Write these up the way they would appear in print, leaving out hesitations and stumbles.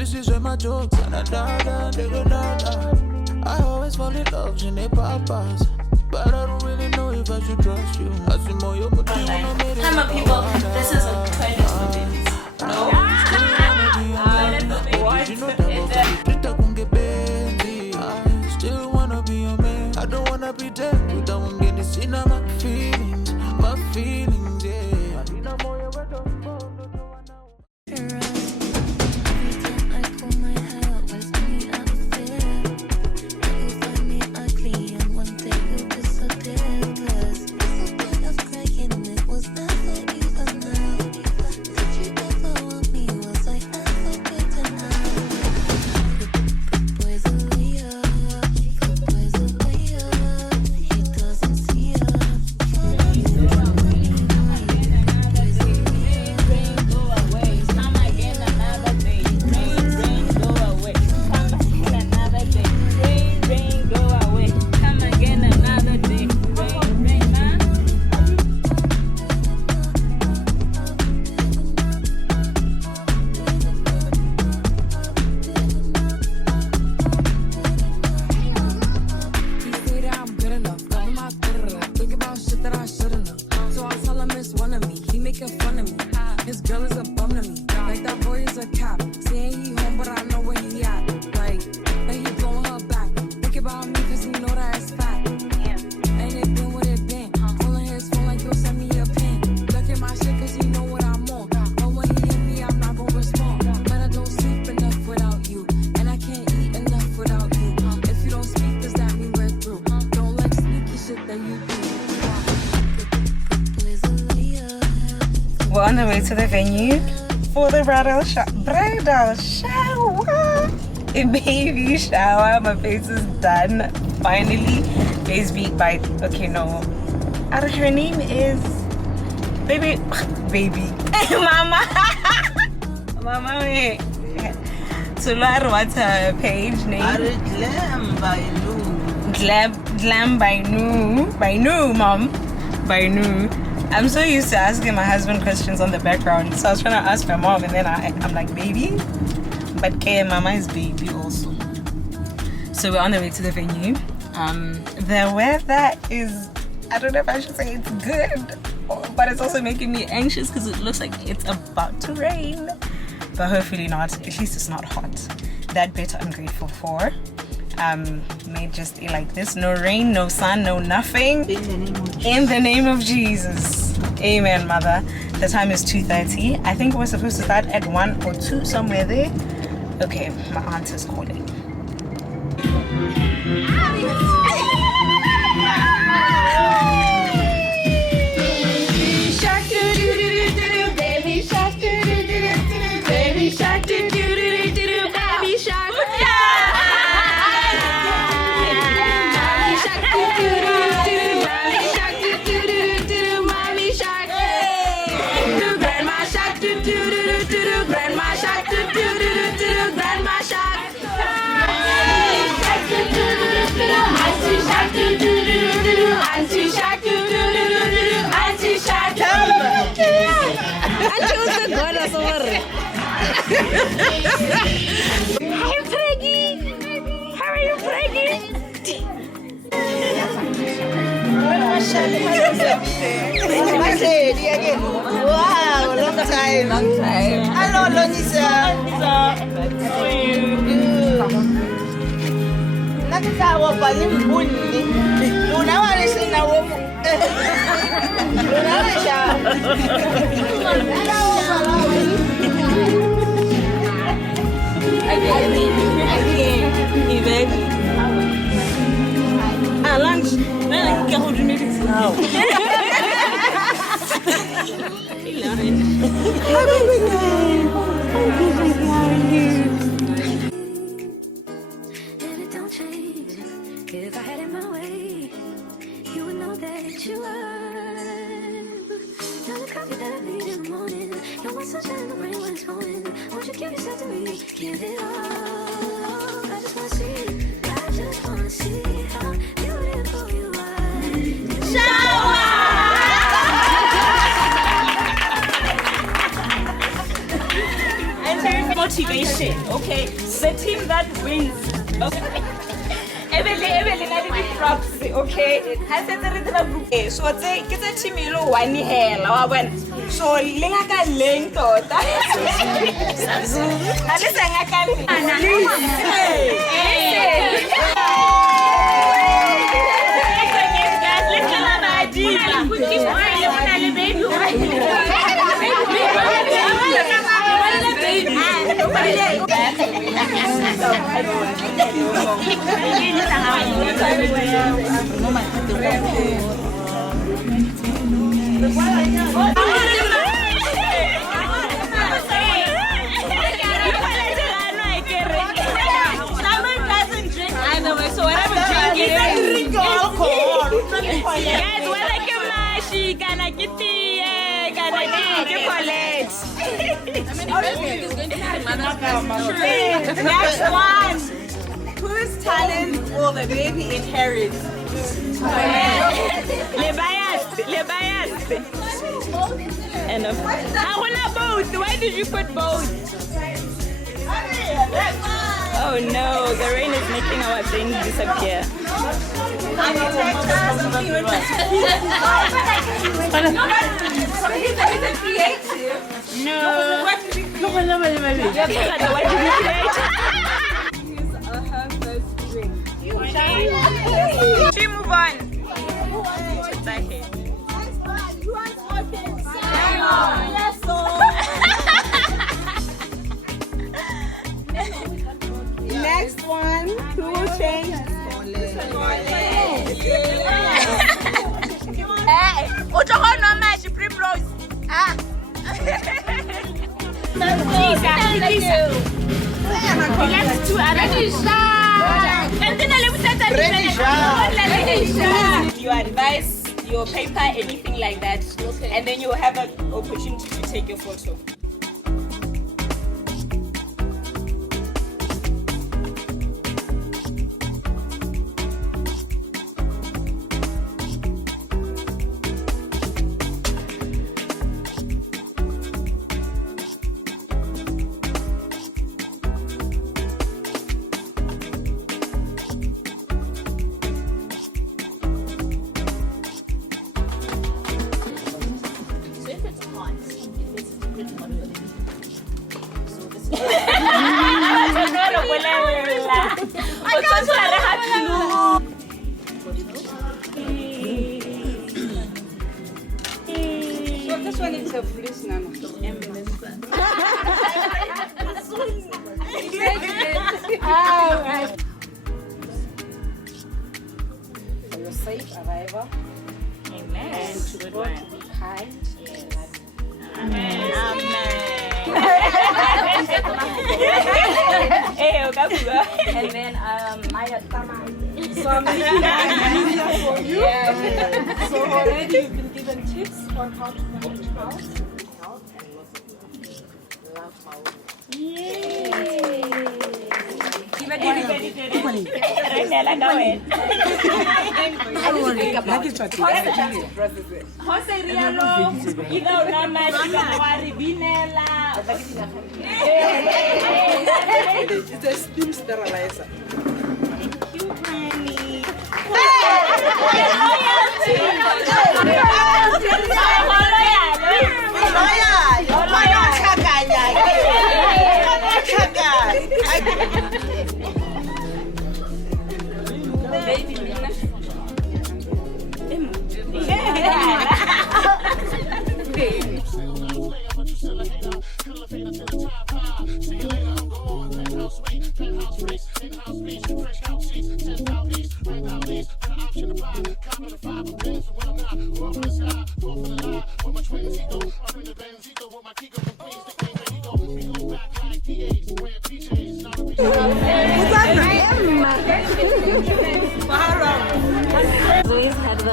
Sissy say my jokes and I always fall in love, je n'ai pas passe. But I don't really know if I should trust you. Come on, people. This is a playlist for babies. No. I still wanna be your man. I don't wanna pretend without one getting seen on my feelings, yeah. We're on the way to the venue for the bridal shower. A baby shower. My face is done. Finally. Face beat by, okay, no. Her name is Baby. Mama. Mama, wait. So, what's her page name? Glam by Nu, Mom. By Nu. I'm so used to asking my husband questions on the background. So I was trying to ask my mom and then I'm like, baby? But Kaya Mama is baby also. So we're on the way to the venue. The weather is, I don't know if I should say it's good, but it's also making me anxious because it looks like it's about to rain. But hopefully not. At least it's not hot. That bit I'm grateful for. May just be like this. No rain, no sun, no nothing. In the name of Jesus. Amen, Mother. The time is 2:30. I think we're supposed to start at 1 or 2, somewhere there. Okay, my aunt is calling. Hi, Peggy. How are you, Peggy? Wow, long time. Hello, Lonisa. How are you? Nakitawa pa rin bunyi. Lunawa rin sinawo mo. Lunawa siya. I can't imagine. Lunch. No, I can't hold you now. If I had it my way, you would know that you are. Now the coffee that I made in the morning, you're my sunshine in the rain when it's pouring. Won't you give yourself to me? Give it all. I just wanna see. I just wanna see how beautiful you are. Shower! participation. Okay, the team that wins. Okay. Evelyn, I did props. Okay, I said the group. So it's a team you know one hell. So lenga ka leng tota. Alisa nga ka so whatever drink alcohol. Guys, what like a Sheikha, like it, Collette. Next one. Whose talent will the baby inherit? Le bias. And I wanna both. Why did you put both? Oh no, the rain is making our things disappear. No. What did you create? She move on. Next one, who will change? Hey, no match, Primrose. Ah. You advise your paper, anything like that, and then you have an opportunity to take your photo. This one is a fleece now. Alright. For your safe arrival. Amen. Good one. To be kind. Amen. And then Maya Tama. So I'm making that for you. Yeah. So already you've been given tips on how to manage house. Health and lots of love house. It's a steam sterilizer.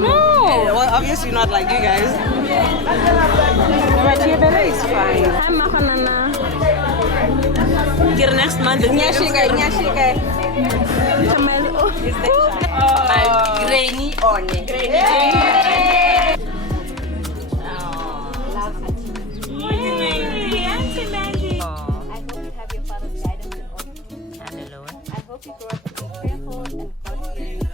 No, well, obviously not like you guys. It's fine. Next month. Granny on it. I hope you have your father. you grow up prayerful and God-fearing.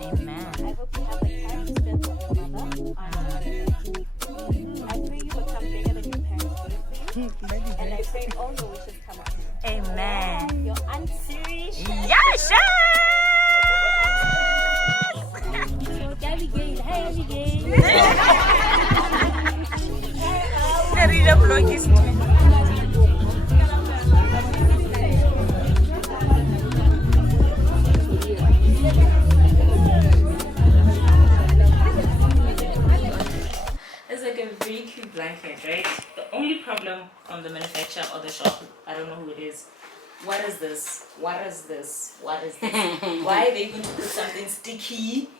Amen. I hope you have the character strength of your mother. I pray you become bigger than your parents were for you. And I pray all your wishes come out. Amen. Your Aunt Siri. Yes! Abigail. Hi, Abigail. Read a blog is It's like a very cute blanket, right? The only problem on the manufacturer or the shop, I don't know who it is. What is this? What is this? What is this? Why are they going to put something sticky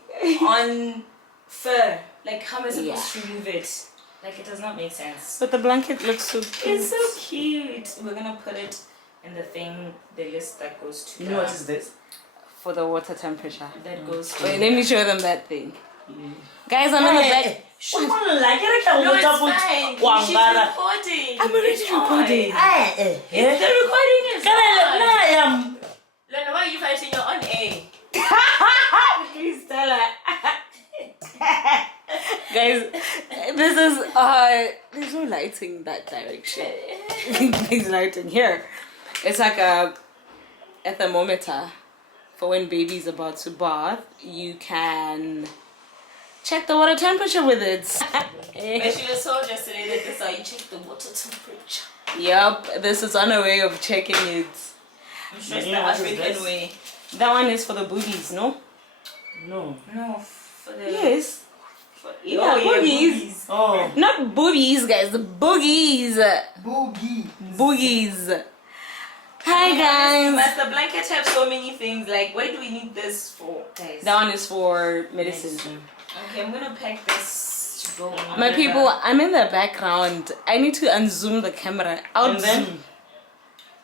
on fur? Like, how am I supposed to remove it? Like, it does not make sense. But the blanket looks so cute. It's so cute. We're gonna put it in the thing, the list that goes to. You know what is this? For the water temperature. That goes to. Wait, let me show them that thing. Guys, I'm in the back. No, it's fine. She's recording. I'm already recording. The recording is on. I Lena, why are you fighting your own A? Please tell her. Guys, this is there's no lighting that direction. There's lighting here. It's like a thermometer for when baby's about to bath. You can check the water temperature with it. But she was told yesterday that this is how you check the water temperature. Yep, this is on a way of checking it. I'm sure it's the African way. That one is for the boogies, no? No. No, for the. Yes. Yeah, boogies. Oh. Not boobies, guys. The boogies. Boogie. Boogies. Hi, guys. But the blanket have so many things. Like, what do we need this for, guys? That one is for medicine. Okay, I'm gonna pack this to go on. My people, I'm in the background. I need to unzoom the camera. And then Outzoom.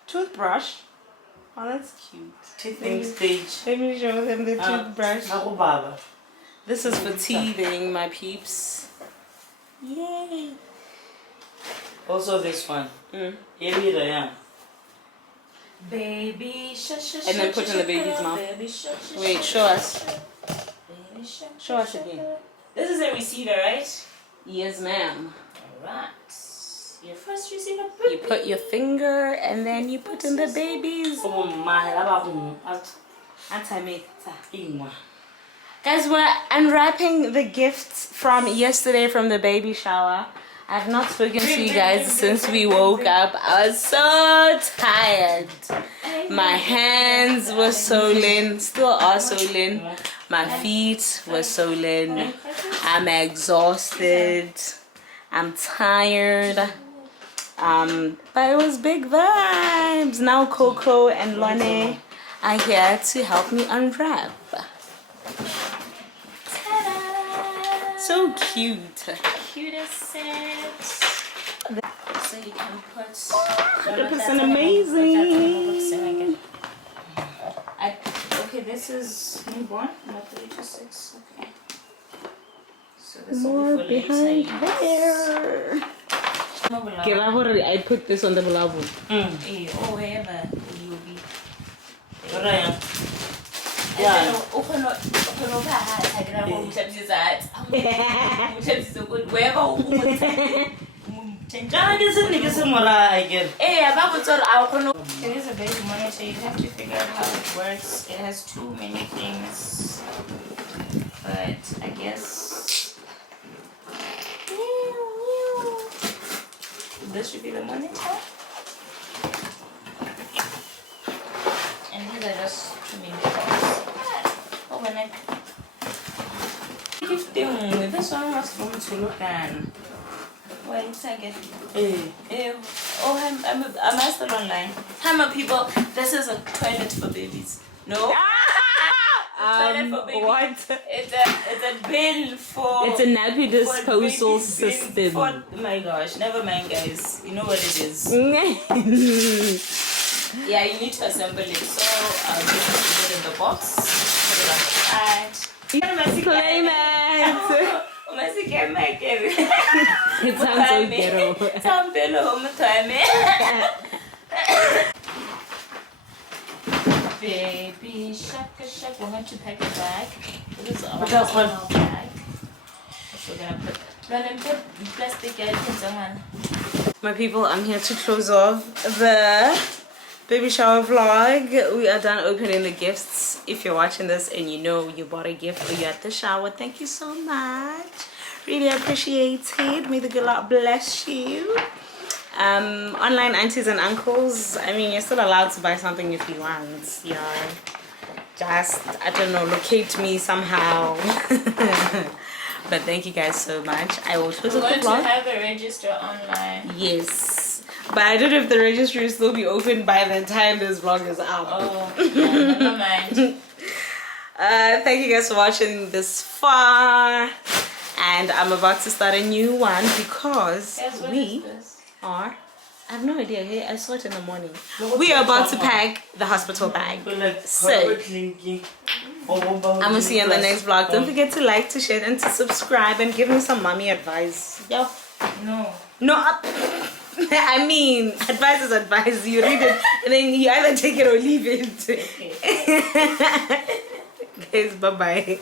Toothbrush. Oh, that's cute. teething stage. Let me show them the toothbrush. Ako baba. This is for teething, my peeps. Yay. Also this one. Heavy yeah. Baby, And then put in the baby's mouth. Wait, show us. Show us again. This is a receiver, right? Yes, ma'am. Alright. Your first receiver. You put your finger and then you put in the baby's. Guys, we're unwrapping the gifts from yesterday from the baby shower. I've not spoken to you guys since we woke up. I was so tired. My hands were swollen, still are swollen. My feet were swollen. I'm exhausted. I'm tired. But it was big vibes. Now Coco and Lone are here to help me unwrap. So cute. Cutest set. So you can put 100% amazing. Okay, this is newborn, not 3 to 6. Okay. So this More will be for later. behind there. I put this on the bulavu. Or wherever you will be. Right. Yeah. Jana ke se mora again. It is a baby monitor. You have to figure out how it works. It has too many things, but I guess this should be the monitor. And these are just too many things. Oh, when I gifting, this one was from Tulukan. Wait, I get I'm still online. Hi, my people. This is a toilet for babies. No. Toilet for babies. What? It's a bin for. It's a nappy disposal babies' system. bin for, oh my gosh, never mind, guys. You know what it is. Yeah, you need to assemble it. So I'll just put it in the box. Put it on the side. Claim it. It sounds so ghetto. Baby Shaka Shaka. We're going to pack a bag. This is our What else, man? personal bag. So we're gonna put plastic. My people, I'm here to close off the baby shower vlog. We are done opening the gifts. If you're watching this and you know you bought a gift or you're at the shower, thank you so much. Really appreciate it. May the good Lord bless you. Online aunties and uncles, I mean, you're still allowed to buy something if you want. Yeah, just, I don't know, locate me somehow. But thank you guys so much. I will close We're the going to vlog. have a register online. Yes, but I don't know if the registry will still be open by the time this vlog is out. Oh, yeah, never mind. Thank you guys for watching this far, and I'm about to start a new one because Guys, what we is this? are, I have no idea. Hey, I saw it in the morning. We are about to pack the hospital bag. So I'm gonna see you in the next vlog. Don't forget to like, to share, and to subscribe, and give me some mommy advice. Yo. No. I mean, advice is advice. You read it and then you either take it or leave it. Okay. Guys, bye bye.